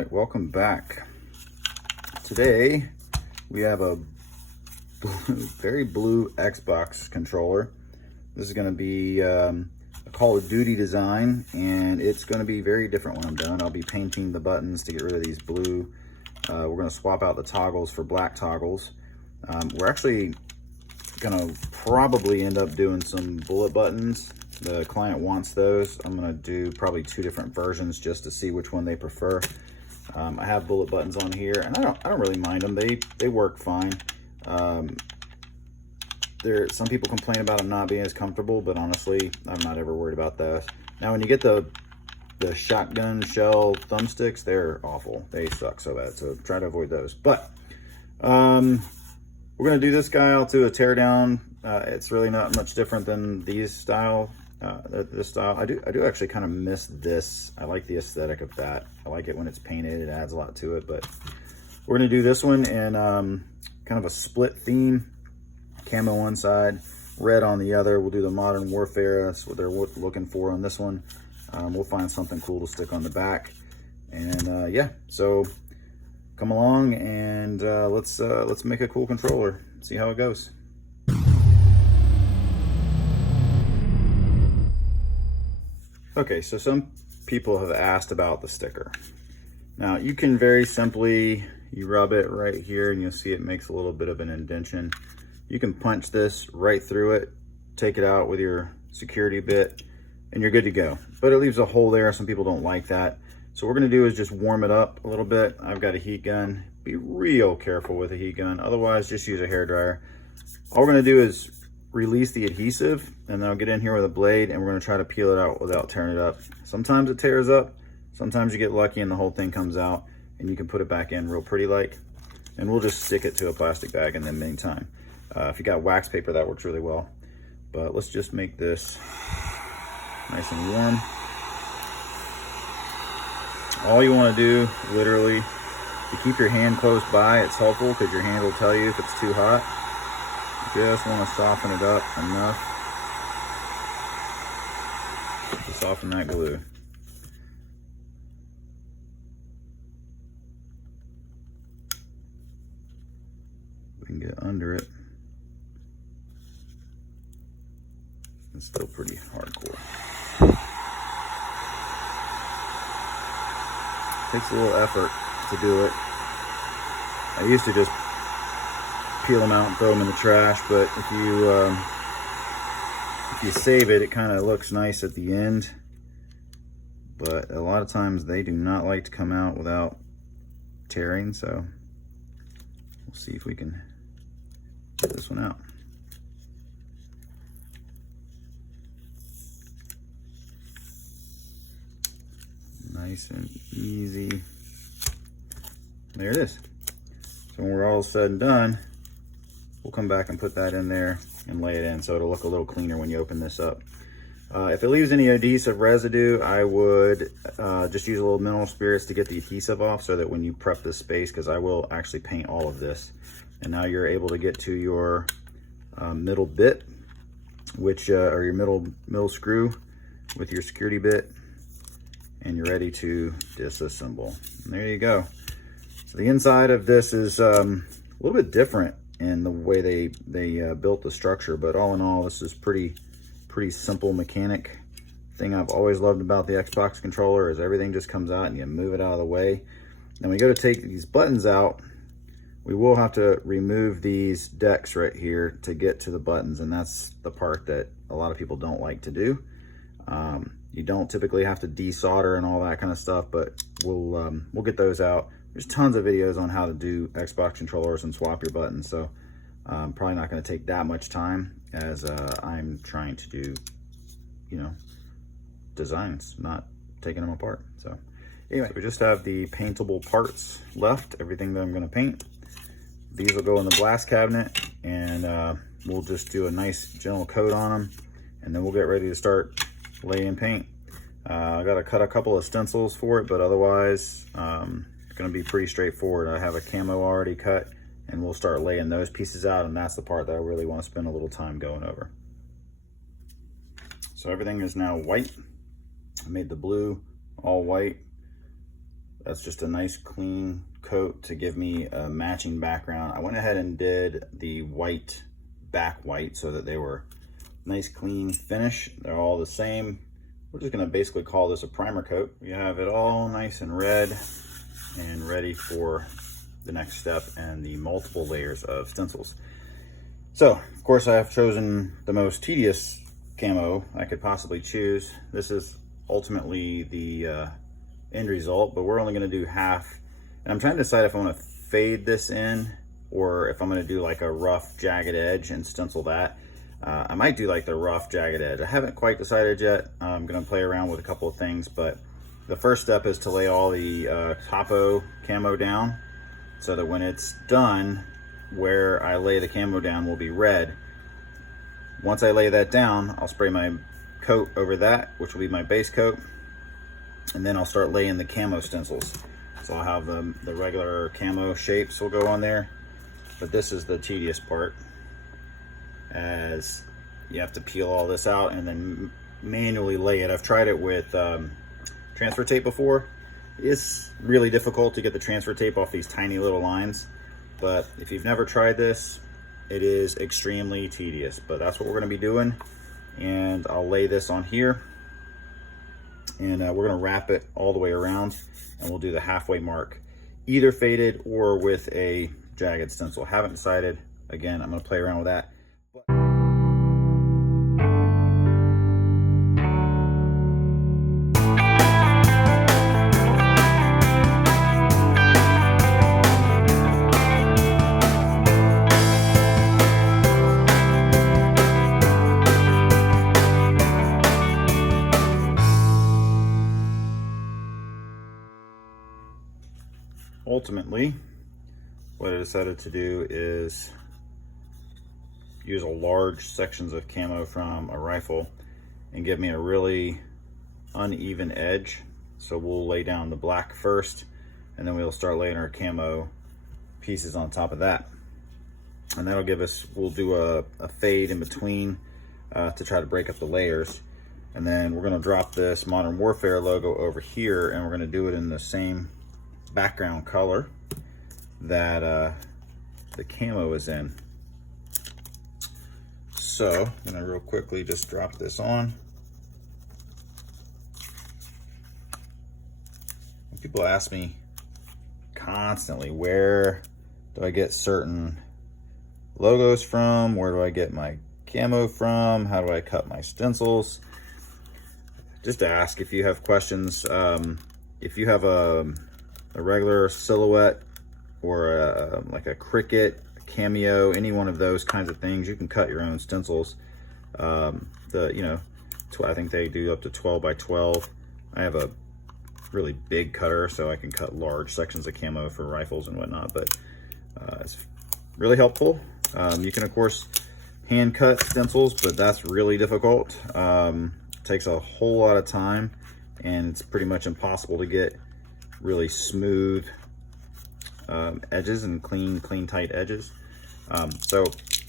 right, welcome back. Today we have a very blue Xbox controller. This is going to be a Call of Duty design, and it's going to be very different when I'm done. I'll be painting the buttons to get rid of these blue. We're going to swap out the toggles for black toggles. We're actually going to probably end up doing some bullet buttons. The client wants those. I'm going to do probably two different versions just to see which one they prefer. I have bullet buttons on here, and I don't really mind them. They work fine. Some people complain about them not being as comfortable, but honestly, I'm not ever worried about that. Now, when you get the shotgun shell thumbsticks, they're awful. They suck so bad, so try to avoid those. But we're gonna do this guy. I'll do a teardown. It's really not much different than these style. This style, I do actually kind of miss this. I like the aesthetic of that. I like it when it's painted. It adds a lot to it. But we're gonna do this one in kind of a split theme. Camo one side, red on the other. We'll do the modern warfare. That's what they're looking for on this one. We'll find something cool to stick on the back. And yeah, so come along and let's make a cool controller. See how it goes. Okay, so some people have asked about the sticker. Now you can very simply, you rub it right here and you'll see it makes a little bit of an indentation. You can punch this right through it, take it out with your security bit, and you're good to go. But it leaves a hole there. Some people don't like that. So what we're gonna do is just warm it up a little bit. I've got a heat gun. Be real careful with a heat gun. Otherwise, just use a hairdryer. All we're gonna do is release the adhesive, and then I'll get in here with a blade and we're gonna try to peel it out without tearing it up. Sometimes it tears up, sometimes you get lucky and the whole thing comes out and you can put it back in real pretty like, and we'll just stick it to a plastic bag in the meantime. If you got wax paper, that works really well. But let's just make this nice and warm. All you wanna do, literally, to keep your hand close by, it's helpful because your hand will tell you if it's too hot. Just want to soften it up enough to soften that glue. We can get under it. It's still pretty hardcore. Takes a little effort to do it. I used to just peel them out and throw them in the trash, but if you save it, it kind of looks nice at the end. But a lot of times they do not like to come out without tearing, so we'll see if we can get this one out. Nice and easy. There it is. So when we're all said and done, we'll come back and put that in there and lay it in so it'll look a little cleaner when you open this up. If it leaves any adhesive residue, I would just use a little mineral spirits to get the adhesive off so that when you prep this space, because I will actually paint all of this. And now you're able to get to your middle bit, which or your middle screw with your security bit, and you're ready to disassemble. And there you go. So the inside of this is a little bit different in the way they built the structure, but all in all, this is pretty simple mechanic. Thing I've always loved about the Xbox controller is everything just comes out and you move it out of the way. Then we go to take these buttons out, we will have to remove these decks right here to get to the buttons, and that's the part that a lot of people don't like to do. You don't typically have to desolder and all that kind of stuff, but we'll get those out. There's tons of videos on how to do Xbox controllers and swap your buttons, so probably not going to take that much time as I'm trying to do, designs, not taking them apart. So anyway, so we just have the paintable parts left, everything that I'm going to paint. These will go in the blast cabinet, and we'll just do a nice gentle coat on them, and then we'll get ready to start laying paint. I got to cut a couple of stencils for it, but otherwise it's going to be pretty straightforward. I have a camo already cut, and we'll start laying those pieces out, and that's the part that I really want to spend a little time going over. So everything is now white. I made the blue all white. That's just a nice clean coat to give me a matching background. I went ahead and did the white, back white, so that they were nice clean finish. They're all the same. We're just gonna basically call this a primer coat. We have it all nice and red and ready for the next step and the multiple layers of stencils. So, of course, I have chosen the most tedious camo I could possibly choose. This is ultimately the end result, but we're only gonna do half. And I'm trying to decide if I wanna fade this in or if I'm gonna do like a rough jagged edge and stencil that. I might do like the rough jagged edge. I haven't quite decided yet. I'm gonna play around with a couple of things, but the first step is to lay all the topo camo down so that when it's done, where I lay the camo down will be red. Once I lay that down, I'll spray my coat over that, which will be my base coat, and then I'll start laying the camo stencils. So I'll have the regular camo shapes will go on there, but this is the tedious part, as you have to peel all this out and then manually lay it. I've tried it with transfer tape before. It's really difficult to get the transfer tape off these tiny little lines, but if you've never tried this, it is extremely tedious. But that's what we're going to be doing, and I'll lay this on here, and we're going to wrap it all the way around, and we'll do the halfway mark, either faded or with a jagged stencil. Haven't decided. Again, I'm going to play around with that. Ultimately, what I decided to do is use a large sections of camo from a rifle and give me a really uneven edge. So we'll lay down the black first, and then we'll start laying our camo pieces on top of that. And that'll give us, we'll do a fade in between to try to break up the layers. And then we're gonna drop this Modern Warfare logo over here, and we're gonna do it in the same background color that the camo is in. So I'm gonna real quickly just drop this on. People ask me constantly, where do I get certain logos from? Where do I get my camo from? How do I cut my stencils? Just ask if you have questions. If you have a regular silhouette or like a cricket, a cameo, any one of those kinds of things, you can cut your own stencils. I think they do up to 12 by 12. I have a really big cutter, so I can cut large sections of camo for rifles and whatnot, but it's really helpful. You can of course hand cut stencils, but that's really difficult. Takes a whole lot of time, and it's pretty much impossible to get really smooth edges and clean tight edges. So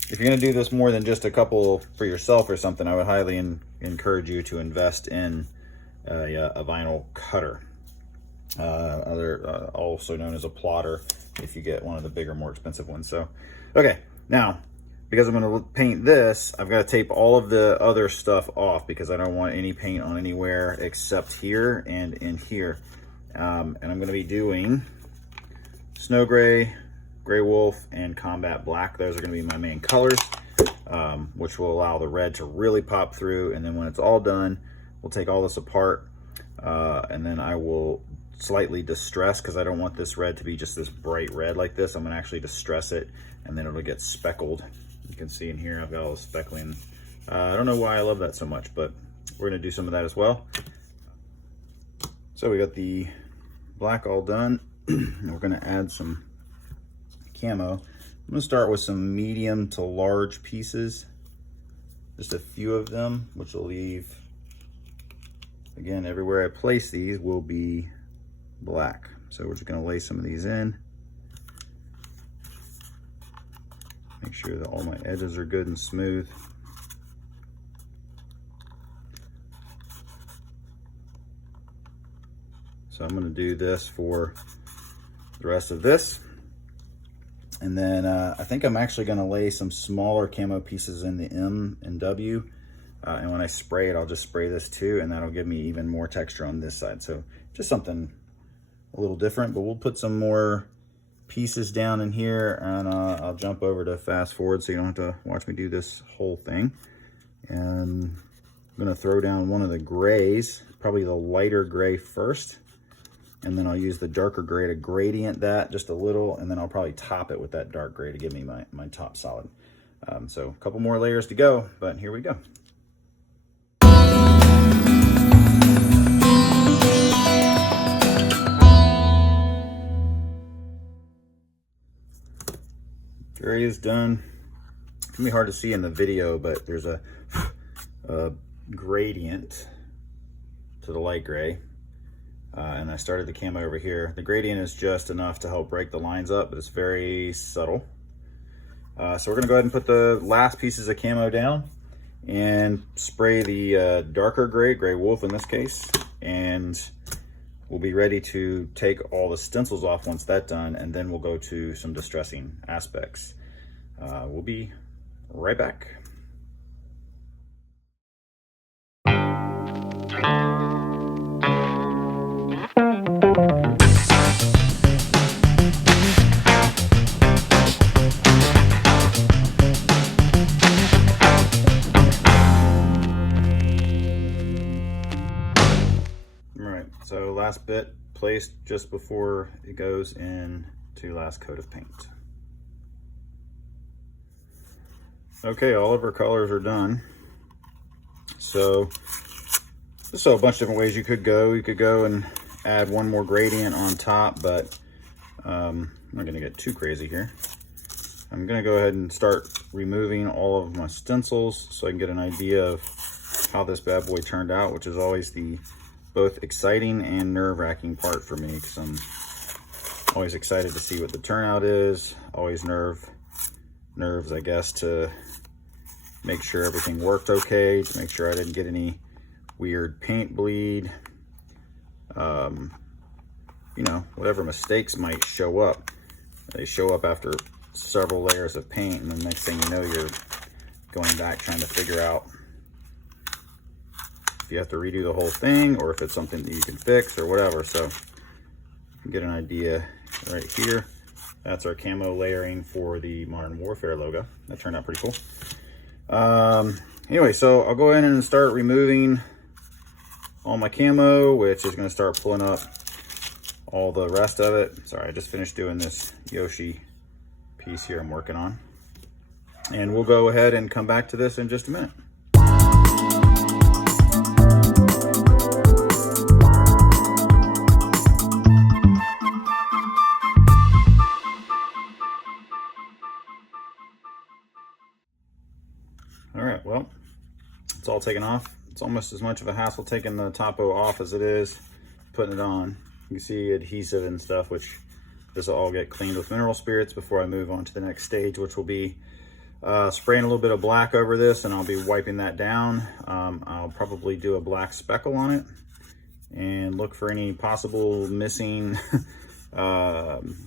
if you're going to do this more than just a couple for yourself or something, I would highly encourage you to invest in a vinyl cutter, also known as a plotter, if you get one of the bigger, more expensive ones. So okay, now because I'm going to paint this, I've got to tape all of the other stuff off because I don't want any paint on anywhere except here and in here. And I'm going to be doing Snow Gray, Gray Wolf, and Combat Black. Those are going to be my main colors, which will allow the red to really pop through. And then when it's all done, we'll take all this apart, and then I will slightly distress, because I don't want this red to be just this bright red like this. I'm going to actually distress it, and then it'll get speckled. You can see in here I've got all the speckling. I don't know why I love that so much, but we're going to do some of that as well. So we got the black all done. We're going to add some camo. I'm going to start with some medium to large pieces, just a few of them, which will leave, again, everywhere I place these will be black. So we're just going to lay some of these in. Make sure that all my edges are good and smooth. So I'm going to do this for the rest of this. And then I think I'm actually going to lay some smaller camo pieces in the M and W. And when I spray it, I'll just spray this too, and that'll give me even more texture on this side. So just something a little different, but we'll put some more pieces down in here, and I'll jump over to fast forward so you don't have to watch me do this whole thing. And I'm gonna throw down one of the grays, probably the lighter gray first, and then I'll use the darker gray to gradient that just a little, and then I'll probably top it with that dark gray to give me my top solid. So a couple more layers to go, but here we go. Gray is done. It can be hard to see in the video, but there's a gradient to the light gray. And I started the camo over here. The gradient is just enough to help break the lines up, but it's very subtle. So we're gonna go ahead and put the last pieces of camo down and spray the darker gray, gray wolf in this case, and we'll be ready to take all the stencils off once that's done, and then we'll go to some distressing aspects. We'll be right back. So last bit placed just before it goes into last coat of paint. Okay, all of our colors are done. So there's a bunch of different ways you could go. You could go and add one more gradient on top, but I'm not gonna get too crazy here. I'm gonna go ahead and start removing all of my stencils so I can get an idea of how this bad boy turned out, which is always the both exciting and nerve-wracking part for me, because I'm always excited to see what the turnout is. Always nerves, I guess, to make sure everything worked okay, to make sure I didn't get any weird paint bleed. You know, whatever mistakes might show up. They show up after several layers of paint, and the next thing you know, you're going back trying to figure out you have to redo the whole thing, or if it's something that you can fix or whatever. So you can get an idea right here. That's our camo layering for the Modern Warfare logo. That turned out pretty cool. Anyway, so I'll go in and start removing all my camo, which is going to start pulling up all the rest of it. Sorry, I just finished doing this Yoshi piece here I'm working on. And we'll go ahead and come back to this in just a minute. All right, well, it's all taken off. It's almost as much of a hassle taking the topo off as it is putting it on. You can see adhesive and stuff, which this will all get cleaned with mineral spirits before I move on to the next stage, which will be spraying a little bit of black over this, and I'll be wiping that down. I'll probably do a black speckle on it and look for any possible missing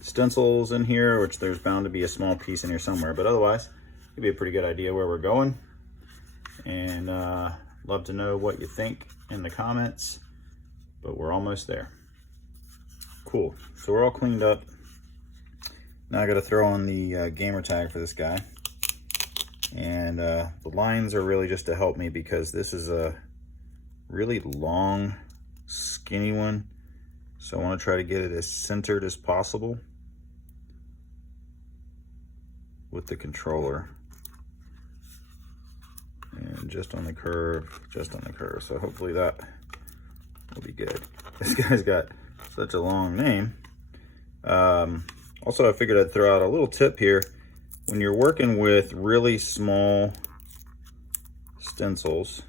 stencils in here, which there's bound to be a small piece in here somewhere, but otherwise it'll be a pretty good idea where we're going. And love to know what you think in the comments, but we're almost there. Cool, so we're all cleaned up. Now I got to throw on the gamer tag for this guy, and the lines are really just to help me because this is a really long, skinny one, so I want to try to get it as centered as possible with the controller. And just on the curve, So hopefully that will be good. This guy's got such a long name. Also, I figured I'd throw out a little tip here. When you're working with really small stencils,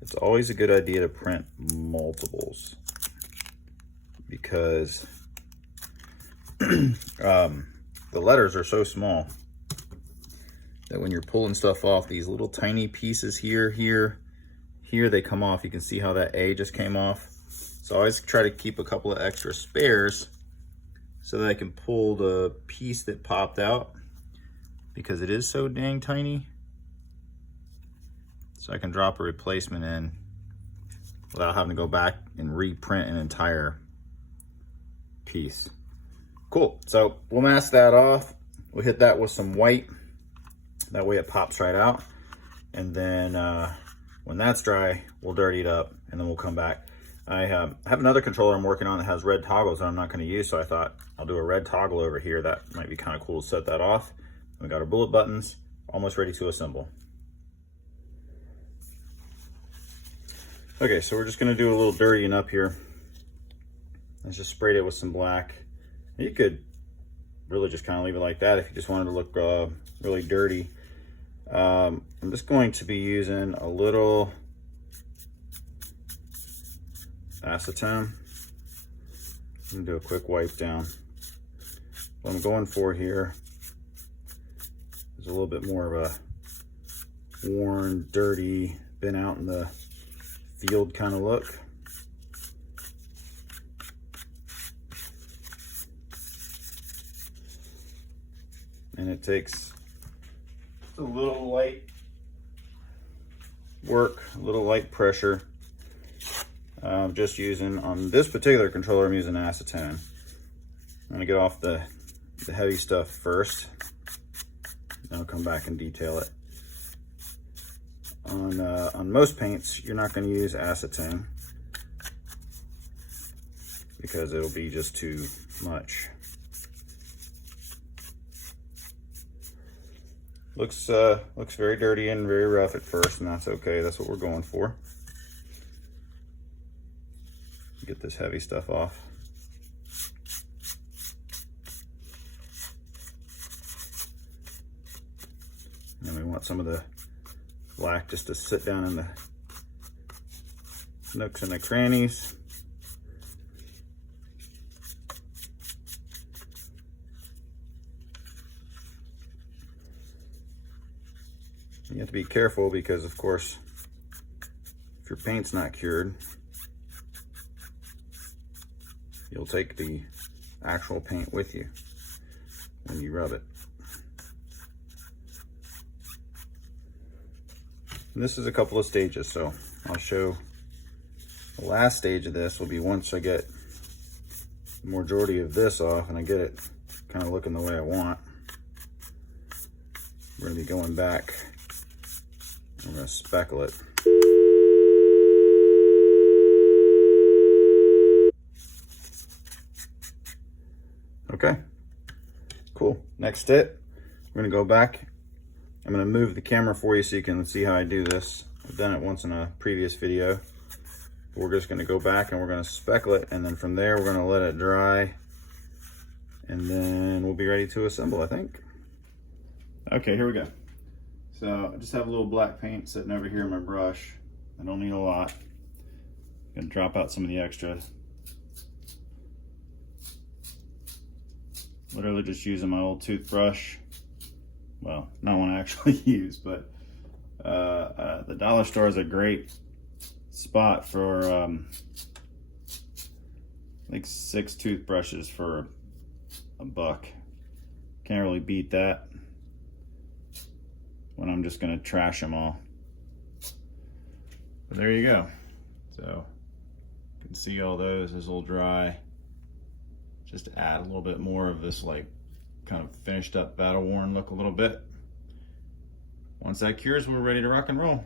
it's always a good idea to print multiples, because the letters are so small that when you're pulling stuff off, these little tiny pieces here, they come off. You can see how that A just came off. So I always try to keep a couple of extra spares so that I can pull the piece that popped out, because it is so dang tiny. So I can drop a replacement in without having to go back and reprint an entire piece. Cool, so we'll mask that off. We'll hit that with some white. That way it pops right out. And then when that's dry, we'll dirty it up and then we'll come back. I have another controller I'm working on that has red toggles that I'm not going to use, so I thought I'll do a red toggle over here. That might be kind of cool to set that off. We got our bullet buttons, almost ready to assemble. Okay, so we're just going to do a little dirtying up here. I just sprayed it with some black. You could really just kind of leave it like that if you just wanted to look really dirty. I'm just going to be using a little acetone. I'm gonna do a quick wipe down. What I'm going for here is a little bit more of a worn, dirty, been out in the field kind of look. And it takes a little light work, a little light pressure. I'm just using, on this particular controller, I'm using acetone. I'm gonna get off the heavy stuff first, then I'll come back and detail it. On most paints, you're not gonna use acetone because it'll be just too much. Looks very dirty and very rough at first, and that's okay. That's what we're going for. Get this heavy stuff off. And we want some of the black just to sit down in the nooks and the crannies. You have to be careful because, of course, if your paint's not cured, you'll take the actual paint with you when you rub it. And this is a couple of stages, so I'll show the last stage of this will be once I get the majority of this off and I get it kind of looking the way I want. We're going to be going back. I'm going to speckle it. Okay, cool. Next step, we're gonna go back. I'm gonna move the camera for you so you can see how I do this. I've done it once in a previous video. We're just gonna go back and we're gonna speckle it, and then from there we're gonna let it dry, and then we'll be ready to assemble, I think. Okay, here we go. So I just have a little black paint sitting over here in my brush. I don't need a lot. I'm gonna drop out some of the extra. Literally just using my old toothbrush. Well, not one I actually use, but the dollar store is a great spot for like 6 toothbrushes for $1. Can't really beat that when I'm just gonna trash them all. But there you go. So you can see all those is all dry. Just to add a little bit more of this like kind of finished up battle worn look a little bit. Once that cures, we're ready to rock and roll.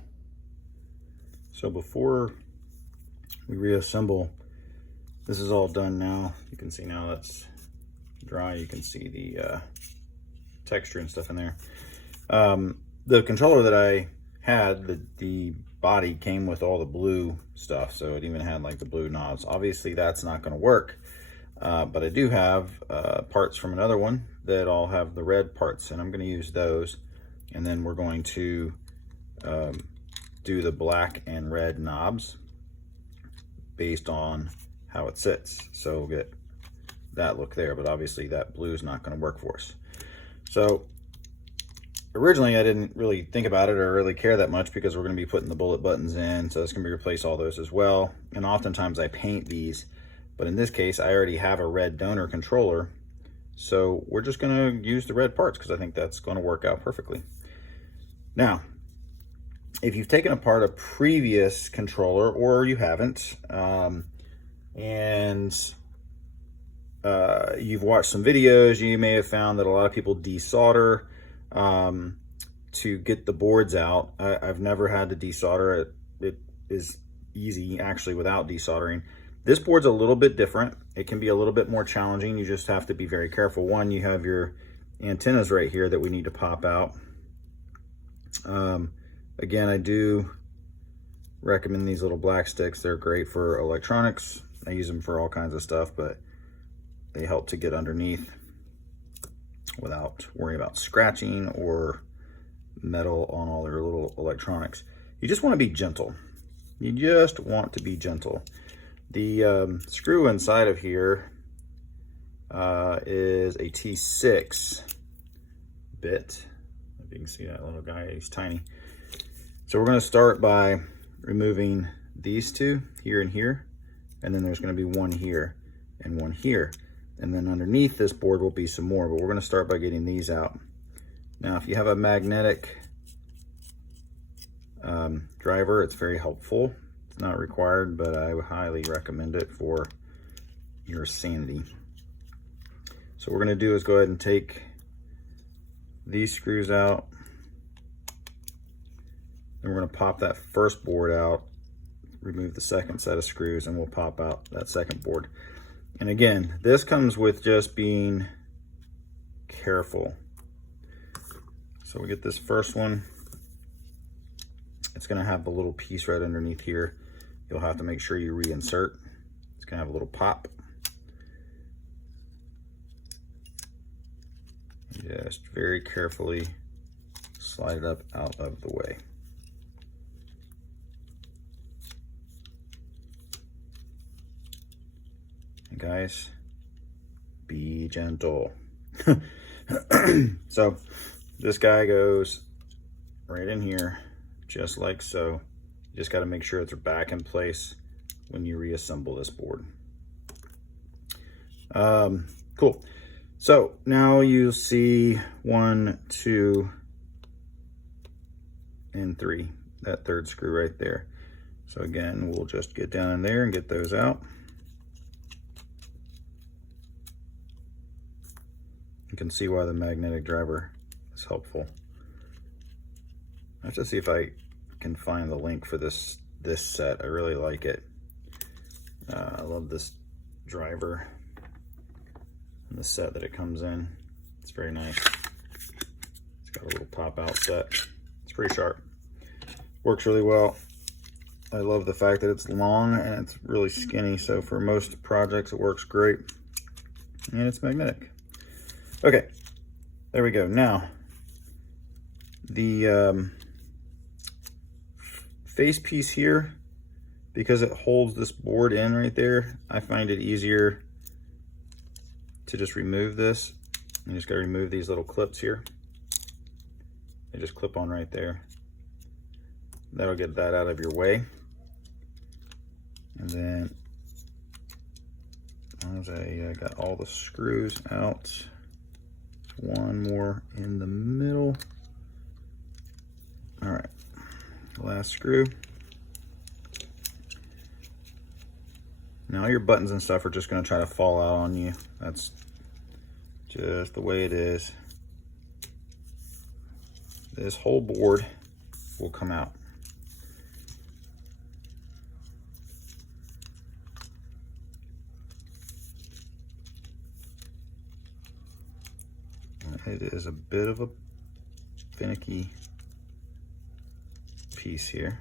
So before we reassemble, this is all done now. You can see now that's dry. You can see the texture and stuff in there. The controller that I had, the body came with all the blue stuff, so it even had like the blue knobs. Obviously that's not going to work. But I do have parts from another one that all have the red parts, and I'm going to use those. And then we're going to do the black and red knobs based on how it sits. So we'll get that look there, but obviously that blue is not going to work for us. So originally I didn't really think about it or really care that much because we're going to be putting the bullet buttons in, so it's going to be replace all those as well. And oftentimes I paint these, but in this case I already have a red donor controller, so we're just going to use the red parts because I think that's going to work out perfectly. Now, if you've taken apart a previous controller or you haven't, and you've watched some videos, you may have found that a lot of people desolder to get the boards out. I've never had to desolder it. It is easy actually without desoldering. This board's a little bit different. It can be a little bit more challenging. You just have to be very careful. One, you have your antennas right here that we need to pop out. Again, I do recommend these little black sticks. They're great for electronics. I use them for all kinds of stuff, but they help to get underneath without worrying about scratching or metal on all their little electronics. You just want to be gentle. You just want to be gentle. The screw inside of here is a T6 bit. If you can see that little guy, he's tiny. So we're going to start by removing these two, here and here, and then there's going to be one here and one here. And then underneath this board will be some more, but we're going to start by getting these out. Now, if you have a magnetic driver, it's very helpful. It's not required, but I would highly recommend it for your sanity. So what we're going to do is go ahead and take these screws out. Then we're going to pop that first board out, remove the second set of screws, and we'll pop out that second board. And again, this comes with just being careful. So we get this first one. It's going to have the little piece right underneath here. You'll have to make sure you reinsert. It's going to have a little pop. Just very carefully slide it up out of the way. And guys, be gentle. So this guy goes right in here, just like so. You just got to make sure it's back in place when you reassemble this board. Cool. So now you see 1, 2, and 3, that third screw right there. So again, we'll just get down in there and get those out. You can see why the magnetic driver is helpful. I have to see if I can find the link for this set. I really like it. I love this driver and the set that it comes in. It's very nice. It's got a little pop out set. It's pretty sharp. Works really well. I love the fact that it's long and it's really skinny, so for most projects it works great. And it's magnetic. Okay, there we go. Now, the face piece here, because it holds this board in right there, I find it easier to just remove this. You just gotta remove these little clips here. They just clip on right there. That'll get that out of your way. And then, as long as I got all the screws out, one more in the middle. All right, last screw. Now your buttons and stuff are just gonna try to fall out on you. That's just the way it is. This whole board will come out. It is a bit of a finicky piece here.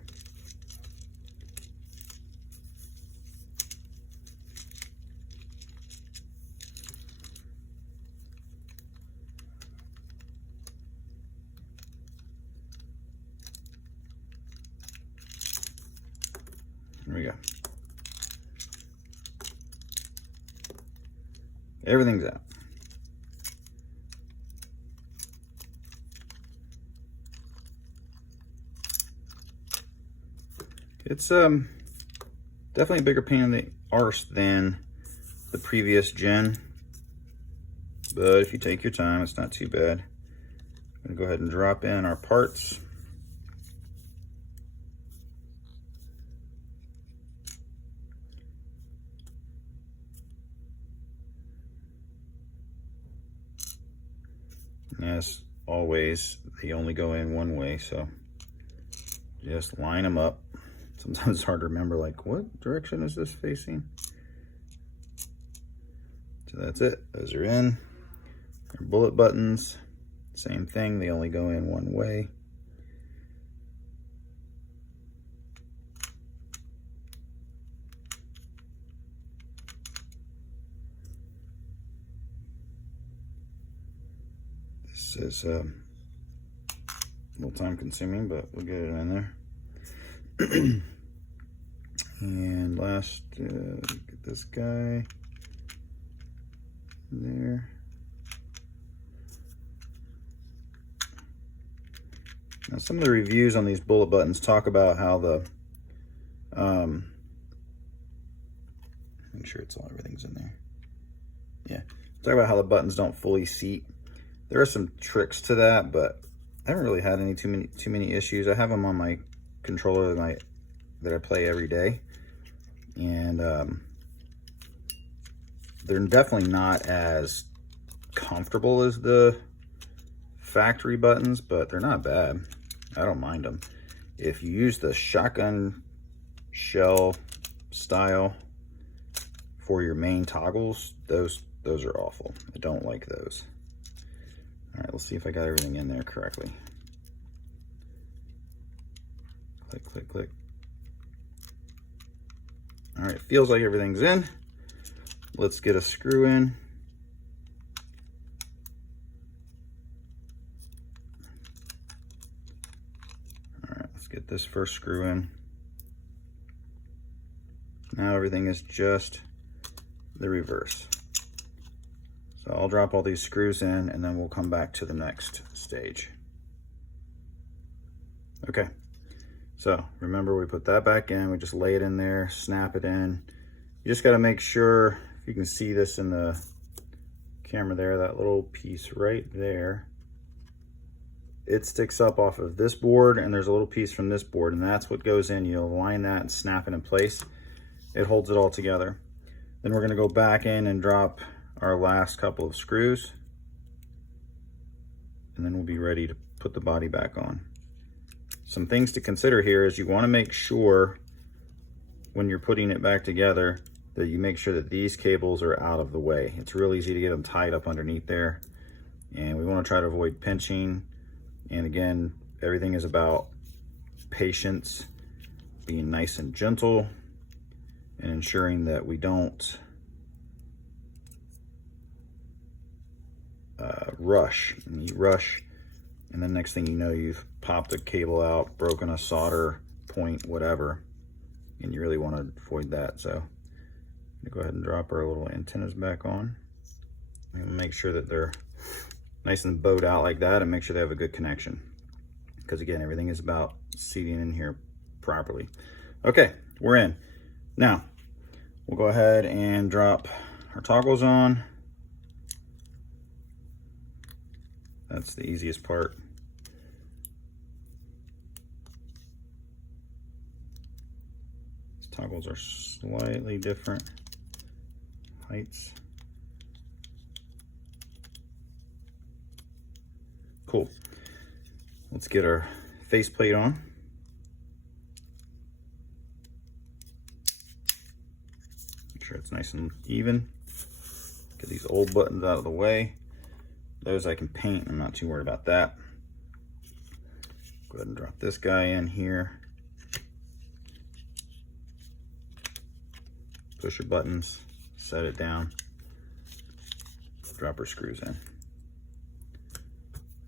There we go. Everything's out. It's definitely a bigger pain in the arse than the previous gen, but if you take your time, it's not too bad. I'm gonna go ahead and drop in our parts. As always, they only go in one way, so just line them up. Sometimes it's hard to remember, like, what direction is this facing? So that's it. Those are in. Our bullet buttons, same thing. They only go in one way. This is a little time consuming, but we'll get it in there. And last, get this guy there. Now, some of the reviews on these bullet buttons talk about how the, make sure it's all, everything's in there. Yeah, talk about how the buttons don't fully seat. There are some tricks to that, but I haven't really had too many issues. I have them on my controller that I play every day, and they're definitely not as comfortable as the factory buttons, but they're not bad. I don't mind them. If you use the shotgun shell style for your main toggles, those are awful. I don't like those. All right, let's see if I got everything in there correctly. Click, click, click. All right, feels like everything's in. Let's get a screw in. All right, let's get this first screw in. Now everything is just the reverse. So I'll drop all these screws in and then we'll come back to the next stage. Okay, so remember we put that back in, we just lay it in there, snap it in. You just gotta make sure, if you can see this in the camera there, that little piece right there, it sticks up off of this board and there's a little piece from this board and that's what goes in. You'll align that and snap it in place. It holds it all together. Then we're gonna go back in and drop our last couple of screws, and then we'll be ready to put the body back on. Some things to consider here is you want to make sure when you're putting it back together that you make sure that these cables are out of the way. It's real easy to get them tied up underneath there, and we want to try to avoid pinching. And again, everything is about patience, being nice and gentle, and ensuring that we don't rush. And you rush, and then next thing you know, you've popped a cable out, broken a solder point, whatever, and you really want to avoid that. So I'm gonna go ahead and drop our little antennas back on and make sure that they're nice and bowed out like that, and make sure they have a good connection, because again, everything is about seating in here properly. Okay, we're in. Now we'll go ahead and drop our toggles on. That's the easiest part. These toggles are slightly different heights. Cool. Let's get our faceplate on. Make sure it's nice and even. Get these old buttons out of the way. Those I can paint, I'm not too worried about that. Go ahead and drop this guy in here. Push your buttons, set it down, drop our screws in.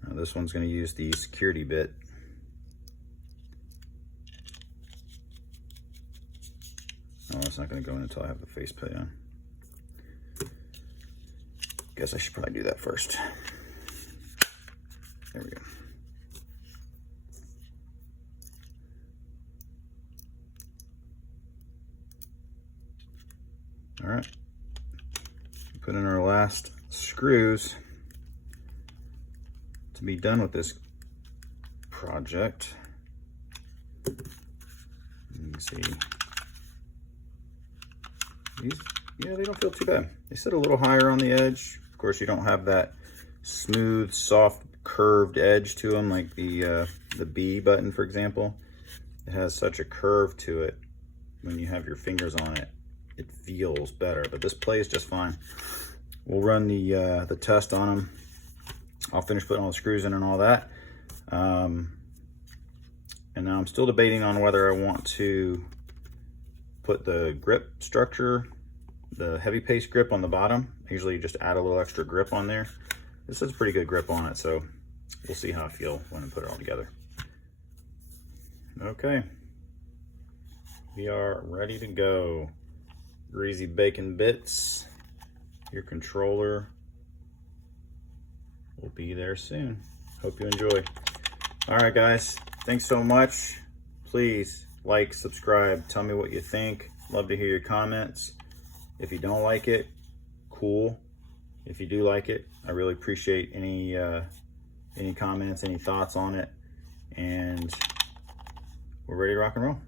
Now this one's going to use the security bit. Oh, it's not going to go in until I have the faceplate on. Guess I should probably do that first. There we go. All right, put in our last screws to be done with this project. Let me see. These, yeah, they don't feel too bad. They sit a little higher on the edge. Of course, you don't have that smooth, soft, curved edge to them like the B button, for example. It has such a curve to it. When you have your fingers on it, it feels better. But this plays just fine. We'll run the test on them. I'll finish putting all the screws in and all that. And now I'm still debating on whether I want to put the grip structure, the heavy paste grip on the bottom. Usually you just add a little extra grip on there. This has pretty good grip on it, so we'll see how I feel when I put it all together. Okay, we are ready to go. Greasy bacon bits. Your controller will be there soon. Hope you enjoy. All right, guys, thanks so much. Please like, subscribe, tell me what you think. Love to hear your comments. If you don't like it, cool. If you do like it, I really appreciate any comments, any thoughts on it. And we're ready to rock and roll.